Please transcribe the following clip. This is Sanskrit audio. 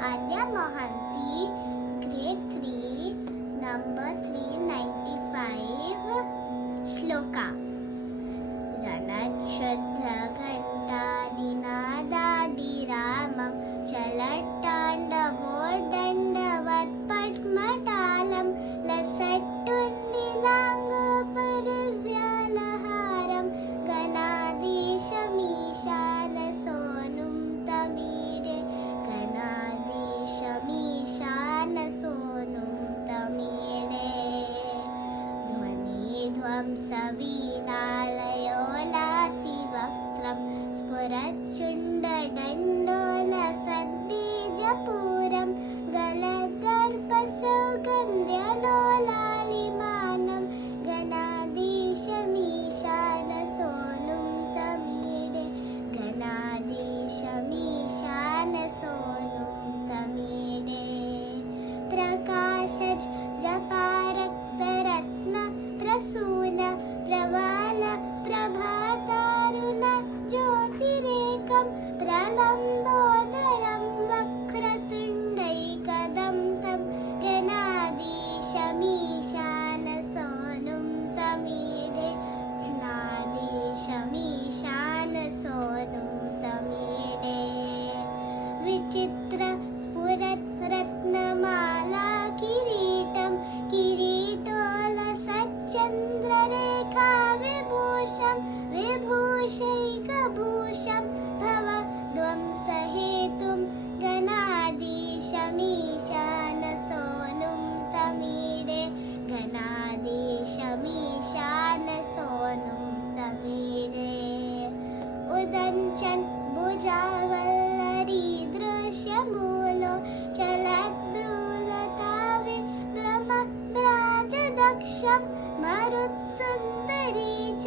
Adya Mohanty, grade 3, number 395, Shloka. रणच्छुद्धघण्टानिनादाभिरामं चलट्टाण्डवोद्दण्डवत्पद्मटालं लसट्टुन्दिलाङ्गोपरिव्यालहारं गणाधीशमीशानसोनुं तमीडे गणाधीशमीशानसोनुं तमीडे ध्वनिध्वंसवीणालयोलासिवक्त्रं स्फुरच्चुण्डदण्डोलसद्बीजपूरं गलद्दर्पसौगन्ध्यलोलालिमानं गणाधीशमीशानसोनुं तमीडे गणाधीशमीशानसोनुं तमीडे प्रकाशज जपारक्तरत्न Prasoon प्रवाल प्रभातारुण ज्योतिरेकं प्रलम्बोदरं वक्रतुण्डैकदन्तं गणाधीशमीशानसोनुं तमीडे गणाधीशमीशानसोनुं तमीडे विचित्र स्फुरत् रत्नमाला किरीटं किरीटोलसच्चन्द्ररेखा विभूषं विभूषैकभूषं भवध्वंसहेतुं गणाधीशमीशानसोनुं तमीडे गणाधीशमीशानसोनुं तमीडे उदञ्चन् भुजावल्लरी दृश्यमूलो चलद्रुलतावि ब्रह्मभ्राजदक्षं मरुत्सुन्दरी च